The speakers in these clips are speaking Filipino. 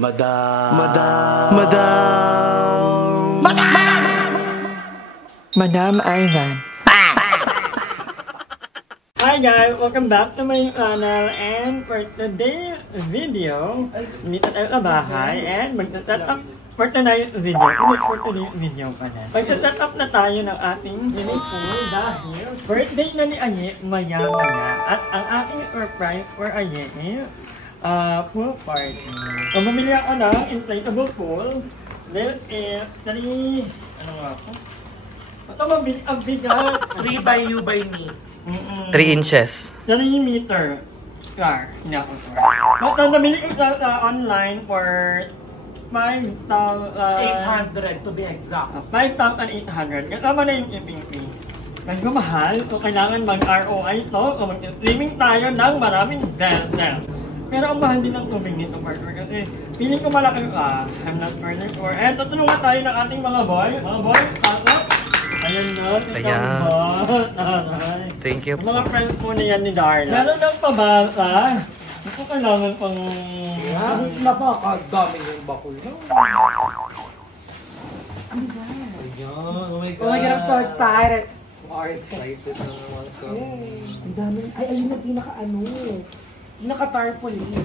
Madam. Madam Ivan. Hi guys, welcome back to my channel, and for today's video, dito tayo sa bahay and mag-set up for today's video. For today's video pala. Mag-set up na tayo ng ating mini pool dahil birthday na ni Aye maya-maya na. At ang aking surprise for Aye is pool party. So bumili ako ng inflatable pool. This is 3 bigat. 3 by you by me. 3 inches. 3 meter car. But nabili ko sa online for 800 to be exact. 5,800. Kasama na yung shipping fee. Medyo mahal. So kailangan mag-ROI to. So mag-swimming tayo ng maraming vessel. Pero ang mahal din ng tubig nito, partner. Kasi feeling ko malaki I'm not further sure. And tutulungan tayo ng ating mga boy. Mga boy, tatlo. Ayan na, Ayan. Thank you. Mga friends po niyan ni Darla. Meron ng pabasa. Ito kailangan pang... Napakadami yung bakul. Ayan. Oh my God, I'm so excited. You are excited na naman ka. Ang dami. Ay, alin na pinaka-tarpaulin.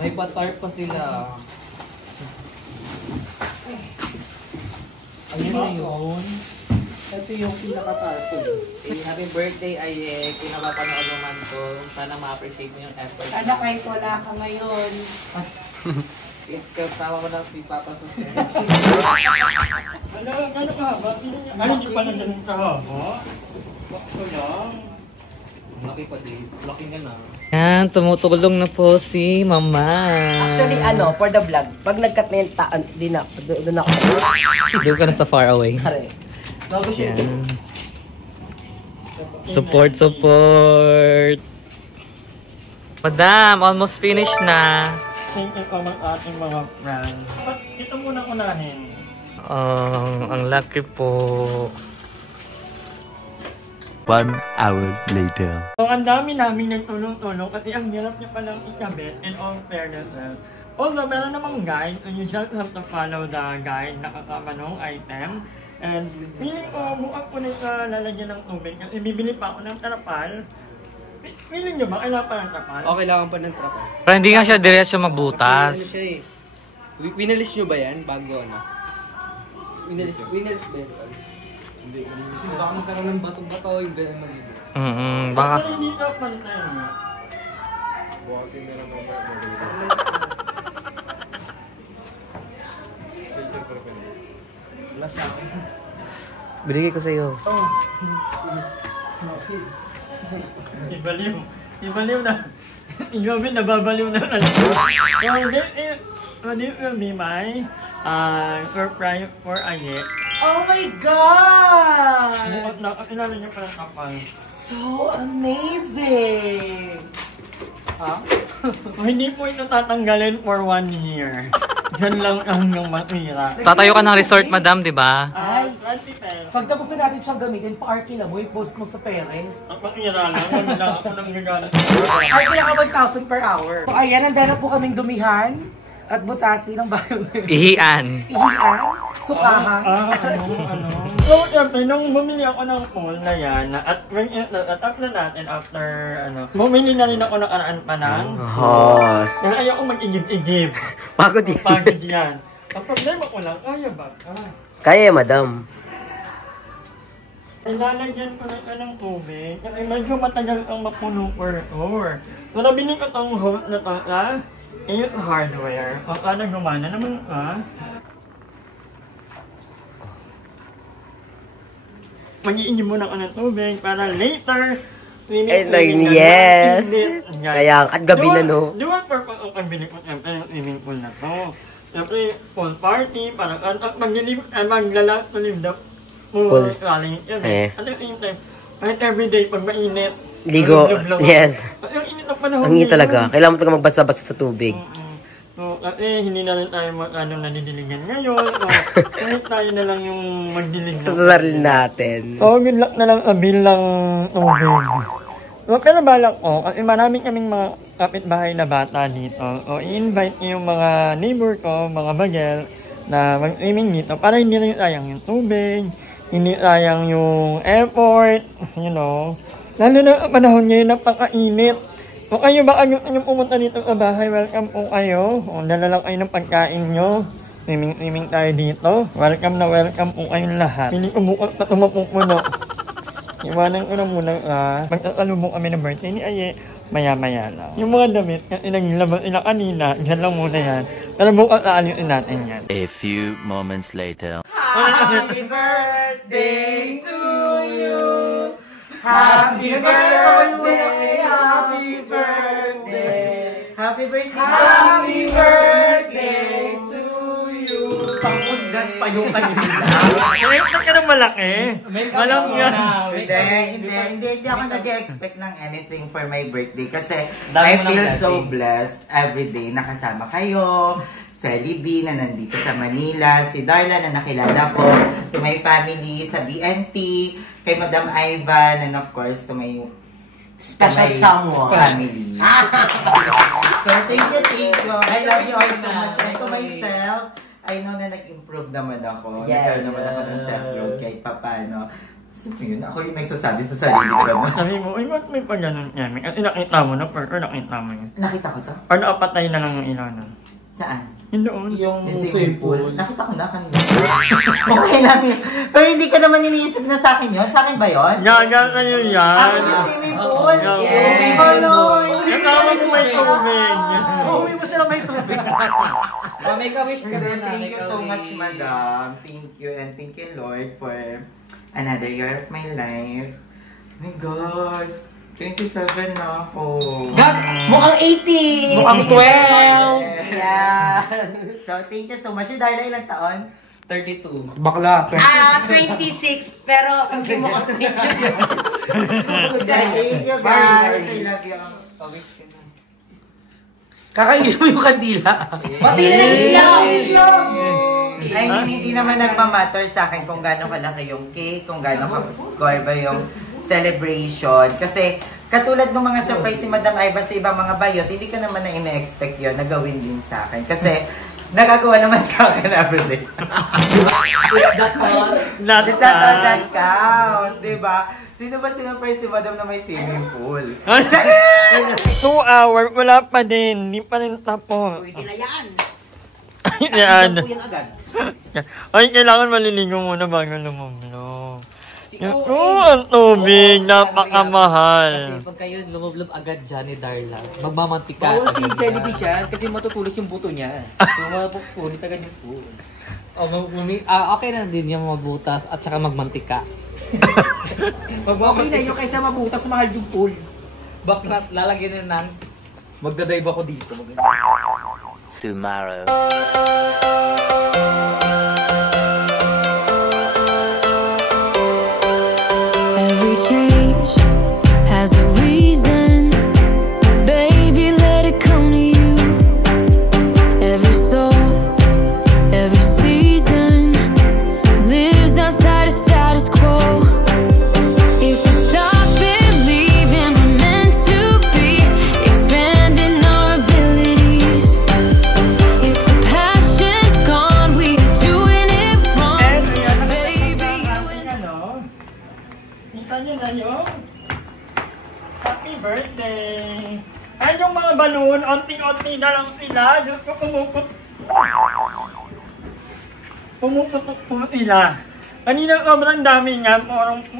May patar pa sila. Ayun na yun. Ito yung pinaka-tarpaulin. Happy birthday, Aye. Kung napapanood naman to, sana ma-appreciate mo yung effort. Ano kahit wala ka ngayon? Kasama ko na si Papa sa Ano ka ba? Ano hindi pa na ganun kahaba? Bakto lang. Laki pa din. Laki nga na. Yan, tumutulong na po si Mama. Actually, for the vlog, pag nag-cut na yung taan, doon ako. Doon ka na sa far away. Pare. Yan. Support. Madam, almost finished na. Thank you so much ating mga friends. Ito muna unahin. Ang laki po. 1 hour later. So, ang dami namin nagtulong-tulong kasi ang hirap niya palang ikabit and all fairness. Although, meron namang guide, so you just have to follow the guide na kasama ng item. And feeling ko, bukas ko na sa lalagyan ng tubig. Kasi bibili pa ako ng trapal. Feeling nyo ba, kailangan pa ng trapal? Okay, kailangan pa ng trapal. Pero hindi nga siya diretso mabutas. Kasi ano siya eh. Winalis nyo ba yan bago ano? Winalis ba yan? Hindi. Kasi baka magkaroon ng bato-bato, yung ganyan magiging. Baka. Pero hindi ka pantay nga. Buhatin na lang naman. Wala sa akin. Binigay ko sa'yo. Ibaliw na. Grabe, nababaliw na. So this will be my surprise for Aye. Oh my God! Bukas na, kailangan niyo pala kapal. So amazing! Hindi po ito tatanggalin for 1 year. Diyan lang ang yung matira. Tatayo ka ng resort, madam, di ba? Ay, 20 pesos. pag tapos na natin siyang gamitin, parking na mo, i-post mo sa Perez. Ang matira lang, wala ako nang gagamit. Ay, kaya ka 1,000 per hour. So, ayan, handa na po kaming dumihan at butasin ng bayo. Ihian. Ihian, sukahan. Ano. So, syempre, nung bumili ako ng pool na yan, at up na natin after, bumili na rin ako ng araan pa ng Hos. Kaya ayoko mag-igib-igib. Pagod yan. Pagod yan. Ang problema ko lang, kaya ba? Kaya, madam. Ilalagyan ko na ito ng tubig. Kasi medyo matagal ang mapuno per hour. So, nabili ko itong hose na ito sa Ace Hardware. O, gumana naman mag-iinip muna ako ng tubig para later Yes! Kaya at gabi na, no? Duwan purpose ang pambili ko siyempre ng swimming pool na to. Siyempre, pool party, parang maglalak to live the pool rally. At the same time, kahit everyday, pag mainit, Ligo, yes. Ang init ng panahon. Ang init talaga. Kailangan mo talaga magbasa-basa sa tubig. So, kasi hindi na rin tayo nadidiligan ngayon. So, kahit tayo na lang yung magdilig. Sa sarili natin. So, good luck na lang bilang tubig. So, pero balak ko, kasi marami kaming mga kapitbahay na bata dito. O, i-invite niyo yung mga neighbor ko, mga bagel, na mag-swimming dito para hindi rin sayang yung tubig, hindi sayang yung effort, you know. Lalo na panahon ngayon, napakainit. O kayo baka yung pumunta dito sa bahay, welcome po kayo. O, dala lang kayo ng pagkain nyo. Swimming tayo dito. Welcome na welcome po kayong lahat. Hindi ko bukas na tumapupuno. Iwanan ko na muna magtatalubong kami ng birthday ni Aye, maya-maya lang. Yung mga damit, kasi naglabas ina kanina, dyan lang muna yan. Pero bukas aalitin natin yan. A few moments later. Happy birthday to you. Happy birthday, happy birthday. Happy birthday, happy birthday to you. Pangkundas pa yung kanina. Ba't ka nang malaki? Malaki yan. Hindi ako nag-expect ng anything for my birthday kasi I feel so blessed every day nakasama kayo, sa Libby na nandito sa Manila, si Darla na nakilala ko, to my family sa BNT, kay Madam Ivan, and of course to my Special someone. family. So thank you. I love you all so much. And to myself, I know na nag-improve naman ako. Yes. Nagkaroon naman ako ng self-growth kahit papano. Sino yun? Ako yung nagsasabi sa sarili ko. Sabi mo, ay, ba't may pa ganun yan? Kasi nakita mo na, or nakita mo yun. Nakita ko to? Or nakapatay na lang yung ilaw na. Saan? Yun doon. Yung Yung swimming pool. Nakita ko na kanina. Okay lang yun. Pero hindi ka naman iniisip na sa akin yun. Sa akin ba yun? Gaga kayo yan. Akin yung swimming pool. Yes. Haloy! Kasama ko may tubig. Uuwi mo sila may tubig. Make a wish ka din. Thank you so much, madam. Thank you and thank you, Lord, for another year of my life. Oh my God. 27 na ako. God, mukhang 80! Mukhang 12. Yeah. So, thank you so much. Si Darla, ilang taon? 32. Bakla. 26, pero hindi mo Thank you, guys. I love you. Kakainin mo yung kandila. Pati na nag-ilaw! I mean, hindi naman nagmamatter sa akin kung gaano kalaki yung cake, kung gaano ka-gorba yung celebration. Kasi, katulad ng mga surprise ni Madam Iva sa ibang mga bayot, hindi ka naman na ina-expect yun na gawin din sa akin. Kasi, nagagawa naman sa akin everyday. It's not all that count, diba? Sino ba sinurprise si Madam na may swimming pool? 2 hours, wala pa din. Hindi pa rin tapos. Pwede na yan! Yan. Po yan agad. Ay, kailangan maliligo muna bago lumublo. Ang tubig, napakamahal. Kasi pag kayo lumublob agad dyan ni Darla, magmamantika. Bawal si Celebi siya kasi matutulis yung buto niya. So, mapupunit agad yung pool. Okay na din yung mabutas at saka magmantika. Okay na yun kaysa mabutas, mahal yung pool. Baklat, lalagyan na ng... Magdadive ako dito. Tomorrow. Every change has a reason. Baby, let it come to you. Every soul, every season lives outside of status quo. If we stop believing we're meant to be, expanding our abilities. If the passion's gone, we're doing it wrong. Baby, you and Kita nyo na yung happy birthday. Ay, yung mga balon, onting-onti na lang sila. Diyos ko, pumupot po sila. Kanina sobrang dami nga,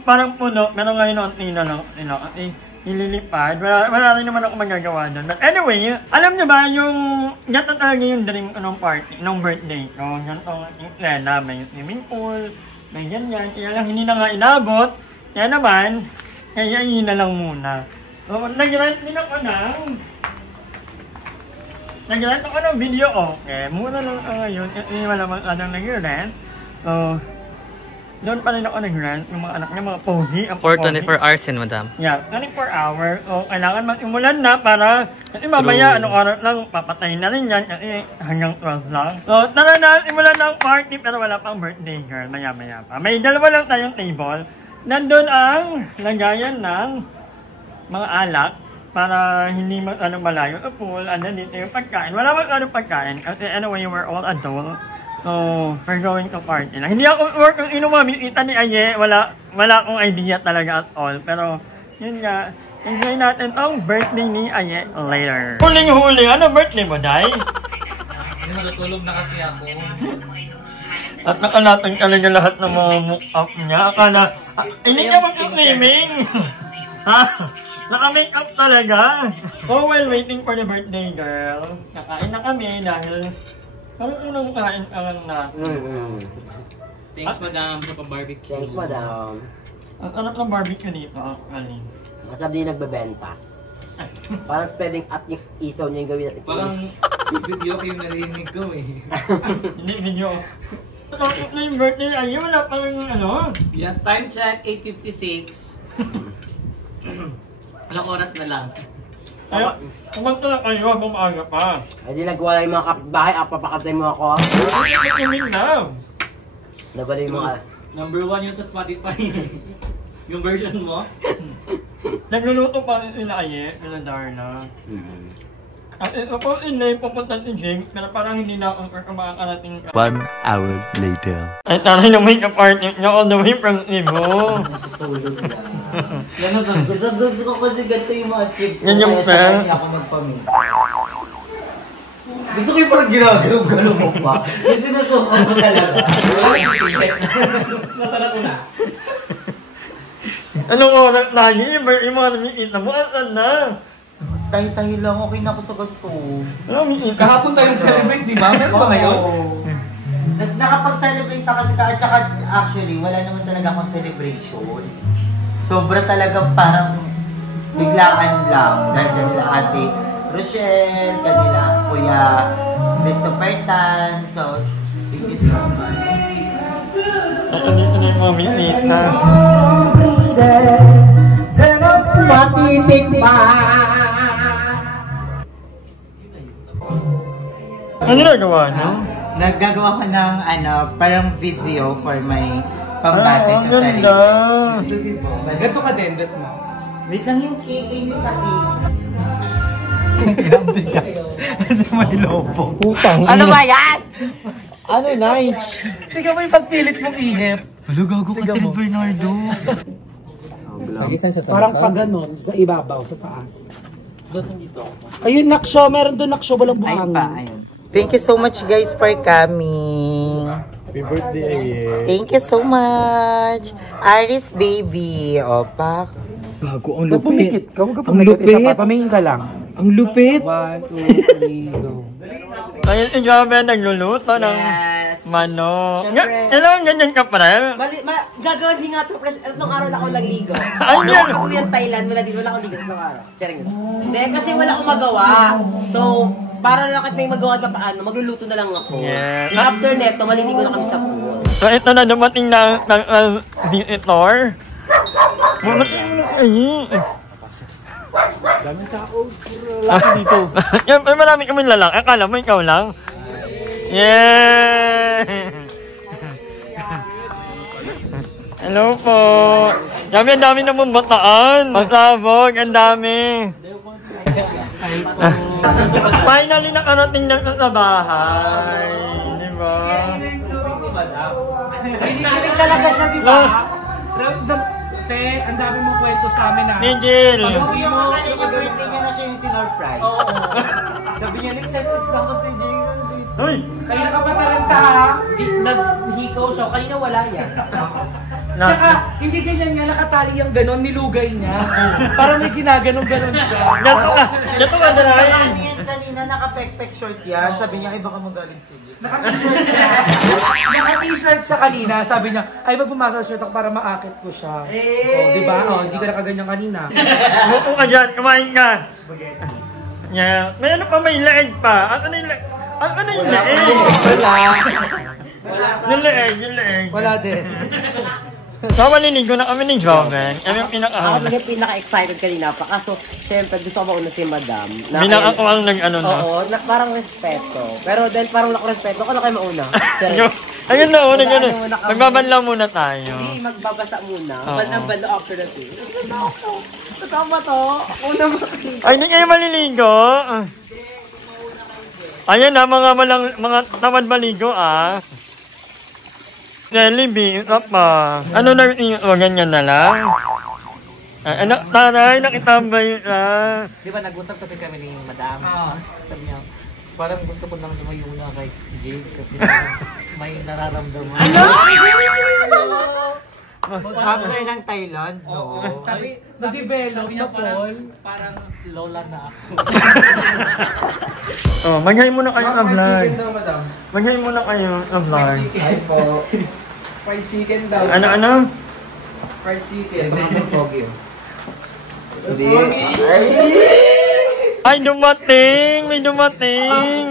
parang puno, pero ngayon onti na lang sila. Kasi nililipad. Wala rin naman ako magagawa doon. But anyway, alam niyo ba yung, ganito talaga yung dream ko nung party, nung birthday ko. Ganito yung plena, may swimming pool, may ganyan. Kaya lang hindi na nga inabot. Kaya naman, kaya yun na lang muna. So, nag-rent din ako ng video okay. Muna lang ako ngayon. Hindi malamang anong nag-rent. So, doon pa rin ako nag-rent. Yung mga anak niya, mga pogi. For 24 hours yun, madam. Yeah, 24 hours. So, kailangan mag-imulan na para kasi mamaya, anong oras lang, papatayin na rin yan. Kasi hanggang 12 lang. So, tara na, imulan na ang party pero wala pang birthday girl. Maya-maya pa. May dalawa lang tayong table. Nandun ang lagayan ng mga alak para hindi malayo sa pool. Dito yung pagkain. Wala anong pagkain kasi anyway, we're all adult. So, we're going to party na. Hindi ako work ang kita ni Aye. Wala akong idea talaga at all. Pero, yun nga. Enjoy natin ang birthday ni Aye later. Huling-huli. Ano birthday mo, Day? Hindi matutulog na kasi ako. At nakalatang talaga lahat ng mga make-up niya. Akala, hindi niya mag-swimming. Ha? Naka-make-up talaga. So, while waiting for the birthday girl, nakain na kami dahil parang unang kain ka lang natin. Thanks, madam, sa pa-barbecue. Thanks, madam. Ang sarap ng barbecue dito, actually. Masarap din nagbebenta. Parang pwedeng up yung isaw niya yung gawin natin. Parang video ko yung narinig ko eh. Hindi, video. Tapos na yung birthday, ayun, wala pa lang yung ano. Yes, time check, 8:56. Alang oras na lang. Ayun, kumanta na kayo habang maaga pa. Ay, di nagwala yung mga kapitbahay, papakatay mo ako. Ayun na. Nabali mo ka. Number 1 yung sa Spotify. Yung version mo. Nagluluto pa rin sila Aye, sila Darna. At ito po sila yung pupunta si Jing, pero parang hindi na ako makakarating ka. 1 hour later. Ay, taray ng makeup artist niya all the way from Cebu. Gusto ko kasi ganito yung mga chip ko. Yan yung kaya sa fan. kanya ako magpamit. Gusto ko yung parang ginagalaw-galaw mo pa. Yung sinusukan mo talaga. Masarap ko na. Anong oras lagi? Yung mga namikita mo, asan na? Tayo-tayo lang, okay na ako sa ganito. Ano namikita? Kahapon tayong celebrate, di ba? Meron ba ngayon? Nakapag-celebrate na kasi at saka actually, wala naman talaga akong celebration. Sobra talaga parang biglaan lang. Dahil kanila ate Rochelle, kanila kuya Christopher Tan. So, thank you so much. Andito na yung mga mikita. Patitik pa! Ano nagawa niyo? Naggagawa ko ng parang video for my pambate sa sarili. Ganito ka din, das mo. Wait lang yung cake, hindi pa cake. Grabe ka. Kasi may lobo. Utang. Ano ba yan? Ano, nice? Tingnan mo yung pagpilit mong ihip. Halo, gago ka, Trin Bernardo. Parang pa ganon, sa ibabaw, sa taas. Ayun, Naksyo. Meron doon, Naksyo. Walang buhangin. Ayun. Thank you so much guys for coming. Happy birthday, Aye. Thank you so much. Aris baby. Opak. Gago, ang lupit. Pumikit ka, huwag ka pumikit. Isa pa, pamingin ka lang. Ang lupit. 1, 2, 3, go. Kaya si Jabe nagluluto ng manok. Ilang ganyan ka pare? Gagawin din nga ito, itong araw na ako nagligo. Ay, yan! Ako yung Thailand, wala akong ligo itong araw. Charing. Hindi, kasi wala akong magawa. So, para lang may magawa at paano, magluluto na lang ako. Yeah. And after neto, maliligo na kami sa pool. So ito na dumating na visitor. Daming tao. Laki dito. Yan, pero marami kami lalaki. Akala mo ikaw lang? Yeah! Hello po. Dami, ang dami namang bataan. Pasabog, ang dami. Finally nakarating na sa bahay. Di ba? Hinihiling talaga siya, di ba? Te, ang dami mong kwento sa amin, ha? Nigel! Yung akala niya birthday niya na siya yung sinurprise. Sabi niya, excited na ako si Jason dito. Hoy! Kanina ka pa taranta, ha? Naghikaw siya, kanina wala yan. Tsaka, hindi ganyan nga nakatali yung ganon, nilugay niya. Parang may ginaganon-ganon siya. Gato ka na rin. Ano yan kanina, naka-pek-pek short yan. Sabi niya, ay baka magaling si Jason. Naka-t-shirt siya kanina, sabi niya, ay magpumasa shirt ako para maakit ko siya. Oh, di ba? Oh, hindi ka nakaganyan kanina. Mupo ka dyan, kumain ka. Yeah. May ano pa, may leeg pa. Ano yung leeg? Ano yung leeg? Yung leeg. Wala din. So, maliligo na kami ni Joven. Kami yung Ako pinaka-ano. talaga pinaka-excited kanina pa. Kaso, syempre, gusto ko mauna si Madam. Bilang ako ang nag-ano na. Oo, parang respeto. Pero dahil parang wala ko respeto, ako na kayo mauna. Ayun na, una gano'n. Magbabanlaw muna tayo. Hindi, magbabasa muna. Oo. Balo after that eh. Tama to. Una makita. Ay, hindi kayo maliligo. Ayan na, mga tamad maligo Jollibee, ito pa. Ano na yung ganyan na lang? Anak, taray, nakitambay ka. Di ba nag-usap kasi kami ni Madam? Sabi niya, parang gusto ko lang lumayo na kay Jade kasi may nararamdaman. After ng Thailand, no? Sabi, na-develop na Paul. Parang lola na ako. Oh, maghay muna kayo ng vlog. Maghay muna kayo ng vlog. Ay po. Fried chicken daw. Ano? Fried chicken. Hindi. Ay, dumating! May dumating!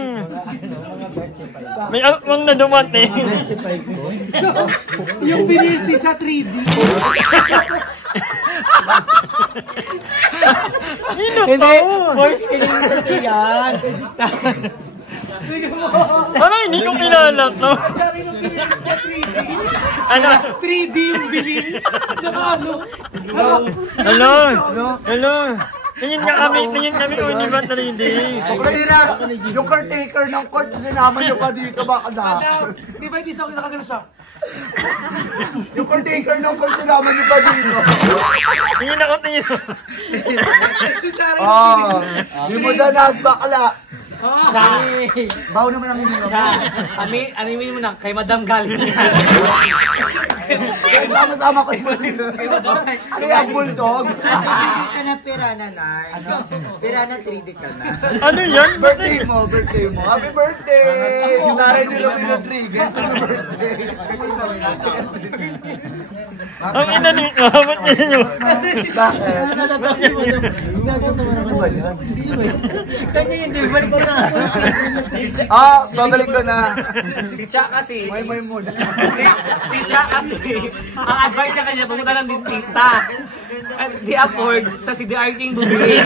May akmang na dumating! Yung bilis ni Cha 3D. Hindi! Force kinito yan. Parang hindi ko kilala to. Ano? 3D yung bilis. Hello? Tingin kami kung hindi ba 3D. Yung caretaker ng court, sinama nyo pa dito, baka na. Di ba hindi sa akin nakagano siya? Yung caretaker ng court, sinama nyo pa dito. Tingin ako. Di mo danas, bakla. Bawo naman ang minyo. Animin mo na, kay Madam galing yan. Sama-sama ko yung dito. Kaya ang bulldog. 3D ka na pirana, Nay. Pirana 3D ka na. Ano yan? Birthday mo. Happy birthday! Naray nila Rodriguez. Happy birthday. Ang ina nito, ba't yun? Bakit? Kanya yun, di balik ko na. Babalik ko na. Si Cha kasi, May muna. si Cha kasi, ang advice na kanya, pumunta ng dentista. At di afford sa CDR King bumili.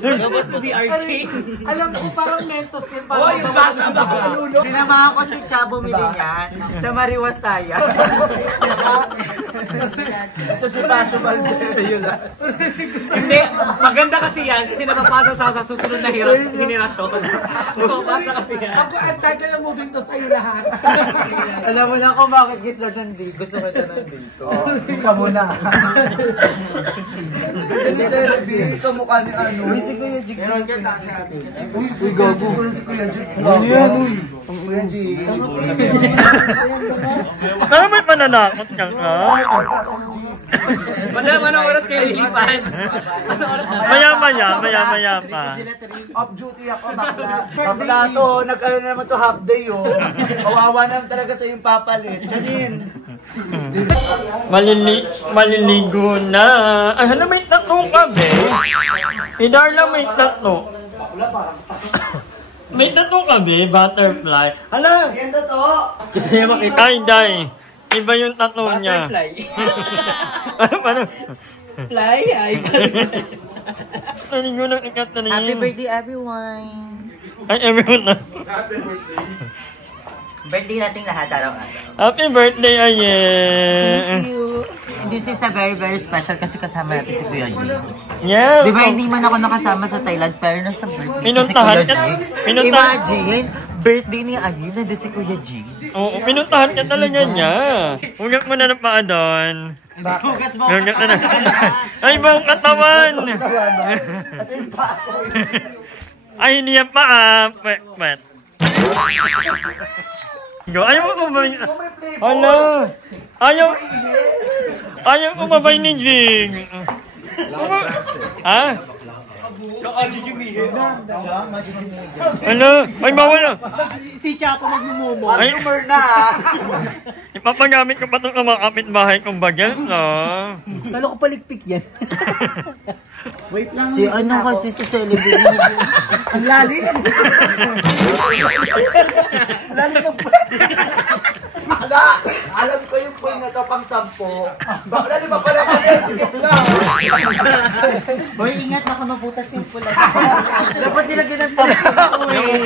Labas sa CDR King. Alam ko parang Mentos din. Yung baka lulo. Sinamahan ko si Cha bumili niyan sa Mariwasaya. Sa si Pasio Valdez. Yun lang. Hindi, maganda kasi yan kasi napapasa sa susunod na henerasyon. Napapasa kasi yan. Ako ang tagal ng moving to sa'yo lahat. Alam mo na kung bakit gusto nandito. Gusto ko na nandito. Ika muna. Hindi sa'yo, ito mukha ni ano. Uy, si Kuya Jig. Uy, gago ko na si Kuya Jigs. Kuya Jigs. Pero may pananakot ka ka. Madam, anong oras kayo lilipan? Maya pa. Off duty ako, bakla. Bakla to, nag-ano naman to half day Kawawa naman talaga sa yung papalit. Janine. Maliligo na. Ano, may tattoo ka, be? Idarla may tattoo. May tattoo ka, be? Butterfly. Hala! Yan to to. Gusto niya makita? Ay, day. Iba yung tattoo niya. Ano? Fly, ay. Naligo ng ikat na rin. Happy birthday, everyone. Ay, everyone na. Birthday nating lahat araw-araw. Happy birthday, Aye! Thank you. This is a very, very special kasi kasama natin si Kuya Jigs. Yeah! Di ba hindi man ako nakasama sa Thailand pero nasa birthday Pinuntahan si Kuya ka- Jigs. pinuntahan- Imagine, birthday ni Ayun na si Kuya Jigs. Oo, pinuntahan ka talaga niya. Hugat mo na ng paa doon. Hugas mo Hugat na. Ay, bang katawan! Ito yung pa ako. Ay, hindi yan paa. Pwet. Go, ayaw mo kumabay. Hala! Ayaw kumabay ni Jing. Ha? Ano? Ay, bawal na. Si Chapo magmumumo. Ay, Humor na ipapagamit ko pa itong mga kapitbahay kong bagel, no? Kala ko paligpik yan. Wait lang. Si ano kasi si Celebrity. Ang lalim. Lalim ng Wala! Alam ko yung coin na to pang 10. Bakla 5 pala kasi. Sige na. Hoy, ingat na mabutas yung pula. Dapat nilagyan ng tampo eh.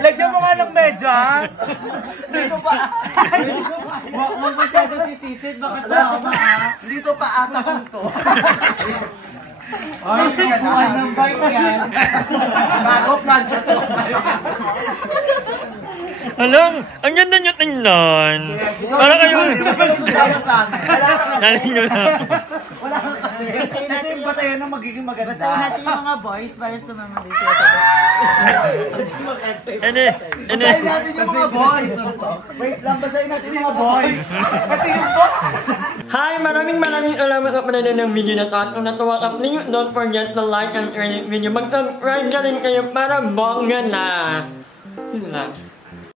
Lagyan mo nga ng medyas. Dito pa. Huwag mo masyado sisisid. Bakit tama ha? Dito pa ata kong to. Ay, kukuha ng bike yan. Bago plancha to. Alam, ang ganda nyo tingnan. Para kayo. Nalin nyo na. Wala kang kasi. Kasi yung batayan na magiging maganda. Basahin natin yung mga boys para sumama din sila sa Ene. Basahin natin yung mga boys. Wait lang, basahin natin yung mga boys. Pati yung boys. Hi! Maraming salamat sa panonood ng video na to. At kung natuwa ka, please don't forget to like and share the video. Mag-subscribe na rin kayo para bongga na. Yun lang.